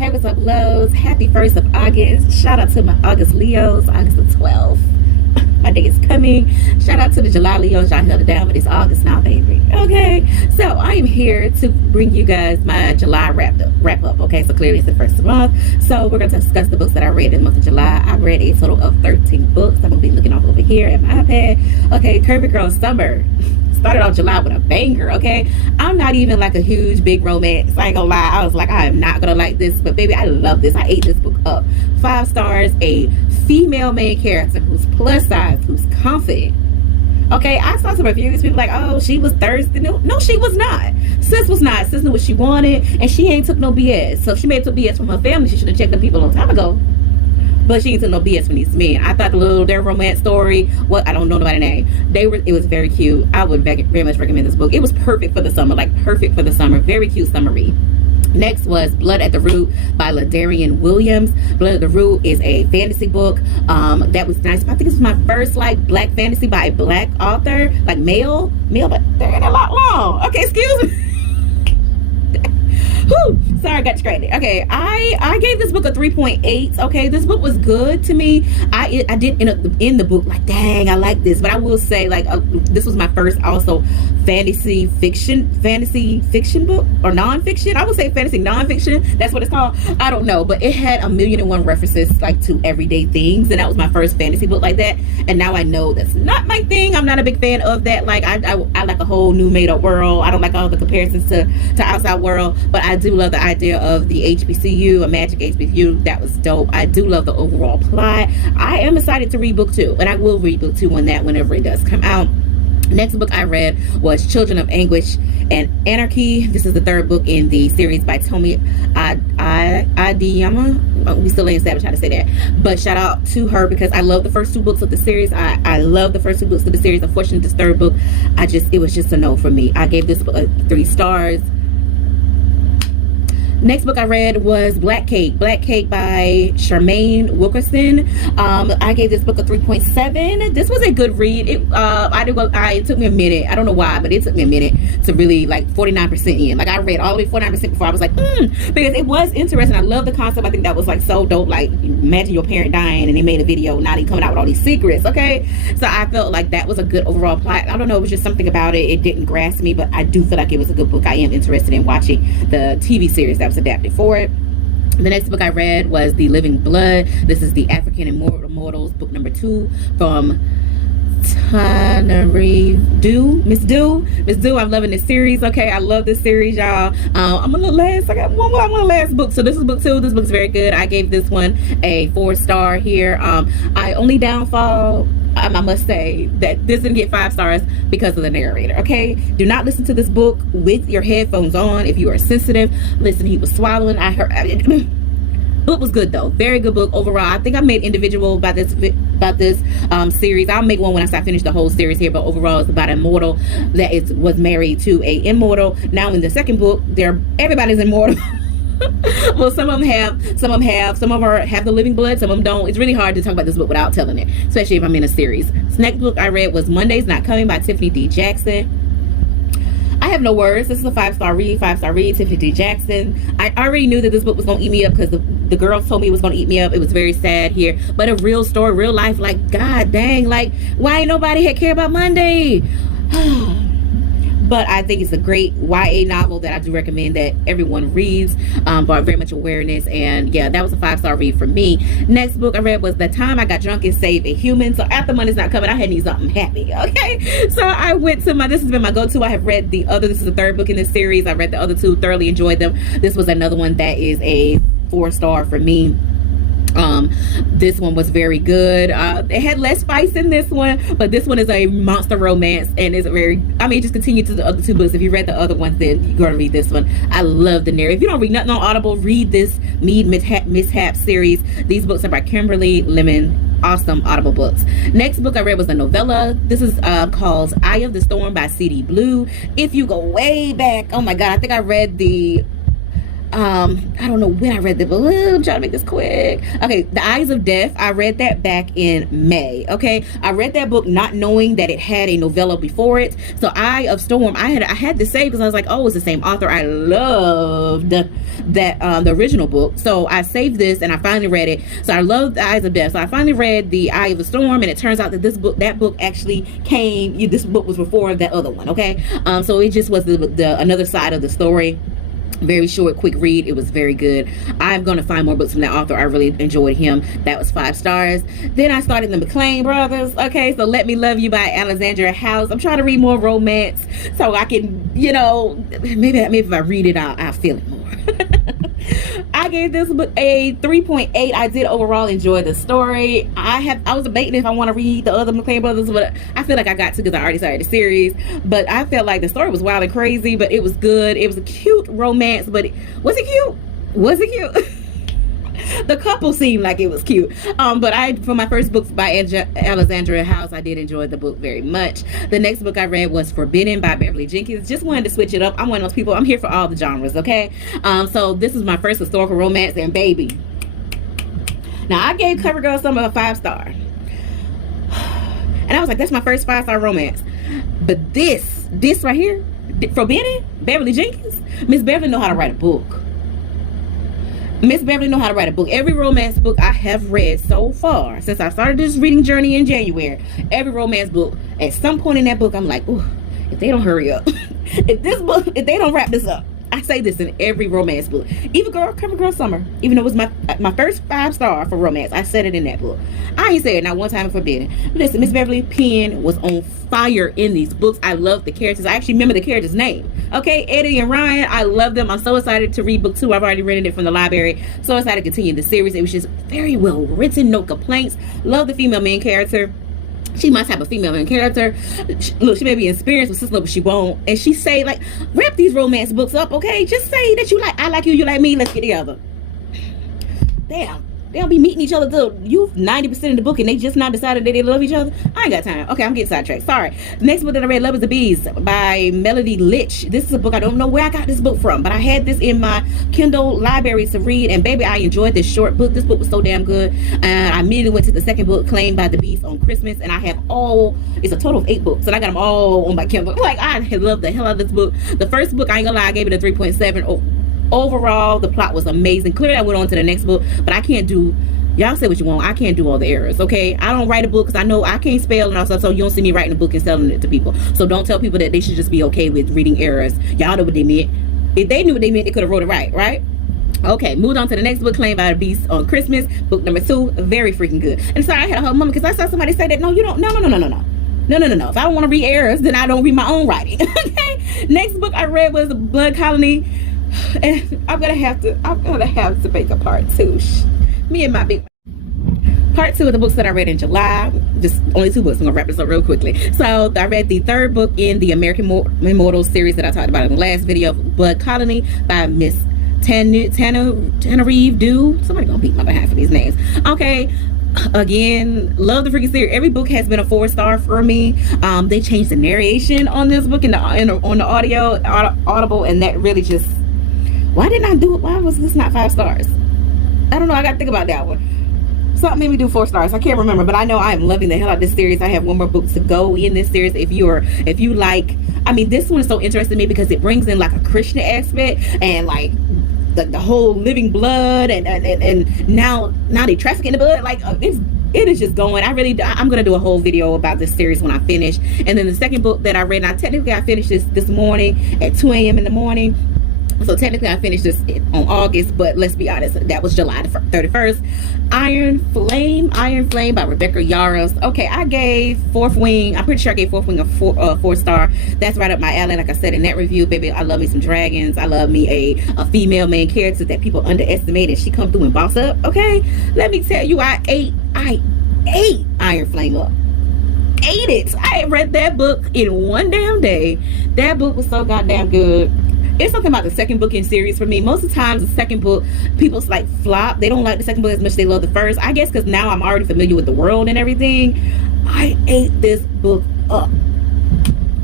Hey, what's up, lows? Happy 1st of August. Shout out to my August Leos, August the 12th. My day is coming. Shout out to the July Leos. Y'all held it down, but it's August now, baby. Okay, so I am here to bring you guys my July wrap up. Okay, so clearly it's the first of the month. So we're going to discuss the books that I read in the month of July. I read a total of 13 books. I'm going to be looking off over here at my iPad. Okay, Curvy Girl Summer. Started off July with a banger, okay? I'm not even like a huge big romance. I ain't gonna lie. I was like, I am not gonna like this, but baby, I love this. I ate this book up. 5 stars, a female main character who's plus size, who's confident. Okay, I saw some reviews, people like, oh, she was thirsty. No, she was not. Sis was not. Sis knew what she wanted, and she ain't took no BS. So if she may have took BS from her family, she should have checked the people a long time ago. But she ain't took no BS from these men. I thought their romance story, I don't know nobody's name. It was very cute. I would very much recommend this book. It was perfect for the summer, like perfect for the summer. Very cute summer read. Next was Blood at the Root by Ladarian Williams. Blood at the Root is a fantasy book that was nice. I think this was my first like black fantasy by a black author, like male, but they're a lot long. Okay, excuse me. Whew, sorry, I got distracted. Okay, I gave this book a 3.8. Okay, this book was good to me. I did end up in the book like, dang, I like this. But I will say, like, this was my first also fantasy fiction book or nonfiction. I would say fantasy nonfiction. That's what it's called. I don't know, but it had 1,000,001 references like to everyday things, and that was my first fantasy book like that. And now I know that's not my thing. I'm not a big fan of that. Like, I like a whole new made up world. I don't like all the comparisons to outside world, but I do love the idea of the HBCU, a magic HBCU. That was dope. I do love the overall plot. I am excited to read book 2, and I will read book 2 on that whenever it does come out. Next book I read was Children of Anguish and Anarchy. This is the 3rd book in the series by Tomi Adeyemo. We still ain't established how to say that, but shout out to her because I love the first 2 books of the series. I love the first 2 books of the series. Unfortunately, this 3rd book, it was just a no for me. I gave this book 3 stars. Next book I read was Black Cake by Charmaine Wilkerson. I gave this book a 3.7. This was a good read. It took me a minute. I don't know why, but it took me a minute to really like 49% in. Like I read all the way 49% before I was like, because it was interesting. I love the concept. I think that was like so dope. Like imagine your parent dying and they made a video, now they coming out with all these secrets. Okay, so I felt like that was a good overall plot. I don't know, it was just something about it. It didn't grasp me, but I do feel like it was a good book. I am interested in watching the TV series that was adapted for it. The next book I read was The Living Blood. This is the African Immortals, book number 2 from Miss Do. I'm loving this series. Okay, I love this series, y'all. I'm on the last. I got one more. I'm on the last book. So this is book 2. This book's very good. I gave this one a 4-star here. I only downfall, I must say that this didn't get 5 stars because of the narrator. Okay, do not listen to this book with your headphones on if you are sensitive. Listen, he was swallowing. I heard. Book was good though, very good book overall. I think I made individual about this series. I'll make one when I finish the whole series here, but overall it's about an immortal that was married to a immortal. Now in the 2nd book, everybody's immortal. Well, some of them have the living blood, some of them don't. It's really hard to talk about this book without telling it, especially if I'm in a series. This next book I read was Monday's Not Coming by Tiffany D. Jackson. I have no words. This is a 5-star read. Tiffany D. Jackson. I already knew that this book was going to eat me up because the girls told me it was going to eat me up. It was very sad here, but a real story, real life. Like, god dang, like why ain't nobody had care about Monday? But I think it's a great YA novel that I do recommend that everyone reads, brought very much awareness, and yeah, that was a 5-star read for me. Next book I read was The Time I Got Drunk and Saved a Human. So after Monday's Not Coming, I had to need something happy, okay? So I went to this has been my go-to. I have read this is the 3rd book in this series. I read the other 2, thoroughly enjoyed them. This was another one that is a 4-star for me. This one was very good. It had less spice in this one, but this one is a monster romance, and it's it just continued to the other 2 books. If you read the other ones, then you're gonna read this one. I love the narrative. If you don't read nothing on Audible, read this Mead Mishap series. These books are by Kimberly Lemon. Awesome Audible books. Next book I read was a novella. This is called Eye of the Storm by C.D. Blue. If you go way back, oh my god, I think I read I don't know when I read the book. I'm trying to make this quick. Okay, The Eyes of Death. I read that back in May. Okay, I read that book not knowing that it had a novella before it. So Eye of Storm, I had to say, because I was like, oh, it's the same author. I loved that the original book. So I saved this and I finally read it. So I loved The Eyes of Death. So I finally read The Eye of the Storm, and it turns out that that book actually came. This book was before that other one. Okay, so it just was the another side of the story. Very short, quick read. It was very good. I'm going to find more books from that author. I really enjoyed him. That was 5 stars. Then I started the McLean brothers. Okay, so Let Me Love You by Alexandria House. I'm trying to read more romance so I can, you know, maybe if I read it, I'll feel it more. I gave this book a 3.8. I did overall enjoy the story. I was debating if I want to read the other McLean brothers, but I feel like I got to because I already started the series. But I felt like the story was wild and crazy, but it was good. It was a cute romance, but was it cute? Was it cute? The couple seemed like it was cute. But for my first book by Alexandria House, I did enjoy the book very much. The next book I read was Forbidden by Beverly Jenkins. Just wanted to switch it up. I'm one of those people. I'm here for all the genres, okay? So this is my first historical romance, and baby. Now, I gave CoverGirl Summer a 5-star. And I was like, that's my first 5-star romance. But this right here, Forbidden, Beverly Jenkins, Miss Beverly know how to write a book. Miss Beverly know how to write a book. Every romance book I have read so far, since I started this reading journey in January, every romance book, at some point in that book, I'm like, ooh, if they don't hurry up, if they don't wrap this up. I say this in every romance book. Even CoverGirl Summer, even though it was my first 5-star for romance, I said it in that book. I ain't said it not one time in Forbidden. Listen, Miss Beverly pen was on fire in these books. I love the characters. I actually remember the character's name. Okay, Eddie and Ryan, I love them. I'm so excited to read book 2. I've already read it from the library. So excited to continue the series. It was just very well written, no complaints. Love the female main character. She must have a female main character. Look, she may be experienced with sister, but she won't. And she say, like, wrap these romance books up, okay? Just say that you like, I like you, you like me, let's get together. Damn. They don't be meeting each other till you 90% of the book and they just now decided that they love each other. I ain't got time. Okay, I'm getting sidetracked. Sorry. The next book that I read, Love is the Bees by Melody Litch. This is a book, I don't know where I got this book from, but I had this in my Kindle library to read, and baby, I enjoyed this short book. This book was so damn good. And I immediately went to the second book, Claimed by the Beast, on Christmas, and I have it's a total of 8 books, and I got them all on my Kindle. Like, I love the hell out of this book. The first book, I ain't gonna lie, I gave it a 3.7. Overall, the plot was amazing. Clearly, I went on to the next book, but I can't do, y'all say what you want, I can't do all the errors, okay? I don't write a book because I know I can't spell and all stuff, so you don't see me writing a book and selling it to people. So don't tell people that they should just be okay with reading errors. Y'all know what they meant. If they knew what they meant, they could have wrote it right? Okay, moved on to the next book, Claimed by the Beast, on Christmas. Book number 2, very freaking good. And sorry, I had a whole moment because I saw somebody say that, no, you don't, no. If I don't want to read errors, then I don't read my own writing, okay? Next book I read was Blood Colony. And I'm gonna have to make a part 2. Me and my big part 2 of the books that I read in July. Just only 2 books. I'm gonna wrap this up real quickly. So I read the 3rd book in the American Immortals series that I talked about in the last video, Blood Colony by Miss Tannereve Dew. Somebody gonna beat my behalf for these names. Okay. Again, love the freaking series. Every book has been a 4-star for me. They changed the narration on this book on the Audible, and that really just, why didn't I do it? Why was this not 5 stars? I don't know. I gotta think about that one. Something made me do 4 stars. I can't remember, but I know I'm loving the hell out of this series. I have one more book to go in this series. If you like, I mean, this one is so interesting to me because it brings in like a Christian aspect and like the whole living blood and now they trafficking the blood. Like it is just going. I'm gonna do a whole video about this series when I finish. And then the second book that I read, now technically I finished this morning at 2 a.m. in the morning. So technically I finished this on August, but let's be honest, that was July 31st. Iron Flame by Rebecca Yarros. Okay, I gave Fourth Wing, I'm pretty sure I gave Fourth Wing a 4-star. That's right up my alley. Like I said in that review, baby, I love me some dragons. I love me a female main character that people underestimate, and she come through and boss up. Okay, let me tell you, I ate Iron Flame up. Ate it. I read that book in one damn day. That book was so goddamn good. It's something about the second book in series for me. Most of the times, the second book, people like flop. They don't like the second book as much as they love the first. I guess because now I'm already familiar with the world and everything. I ate this book up.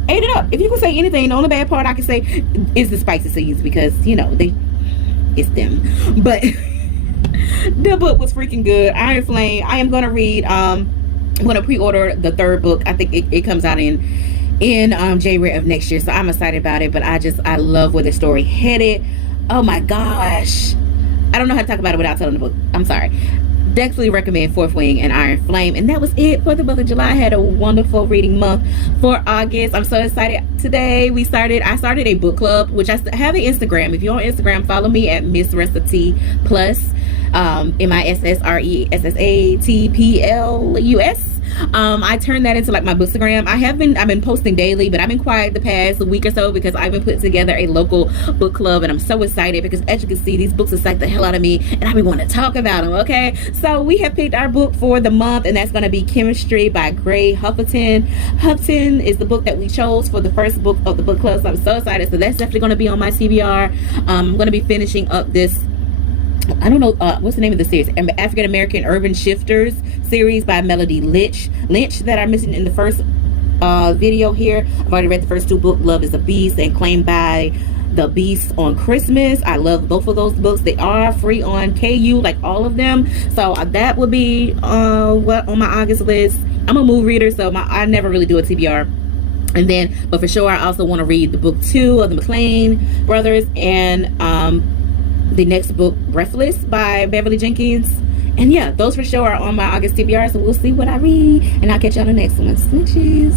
Ate it up. If you can say anything, the only bad part I can say is the spicy scenes because, you know, it's them. But the book was freaking good. Iron Flame. I am gonna read. I'm gonna pre-order the third book. I think it comes out in January of next year, so I'm excited about it. But I love where the story headed. Oh my gosh, I don't know how to talk about it without telling the book. I'm sorry. Definitely recommend Fourth Wing and Iron Flame. And that was it for the month of July. I had a wonderful reading month. For August, I'm so excited. Today I started a book club, which I have an Instagram. If you're on Instagram, follow me at MissRessaT Plus, MissRessaTPLUS. I turned that into like my bookstagram. I've been posting daily, but I've been quiet the past week or so because I've been putting together a local book club, and I'm so excited because, as you can see, these books excite the hell out of me, and I be wanting to talk about them. Okay, so we have picked our book for the month, and that's going to be Chemistry by Gray Huffington. Huffington is the book that we chose for the first book of the book club, so I'm so excited. So that's definitely going to be on my TBR. I'm going to be finishing up this, I don't know what's the name of the series, African American Urban Shifters series by Melody Lynch that I'm missing in the first video here. I've already read the first two books, Love is a Beast and Claimed by the Beast on Christmas. I love both of those books. They are free on KU, like all of them. So that would be what on my August list. I'm a mood reader, so I never really do a TBR. And then, but for sure, I also want to read the book 2 of the McLean brothers, and the next book, Breathless by Beverly Jenkins. And yeah, those for sure are on my August TBR, so we'll see what I read, and I'll catch y'all on the next one. Snitches.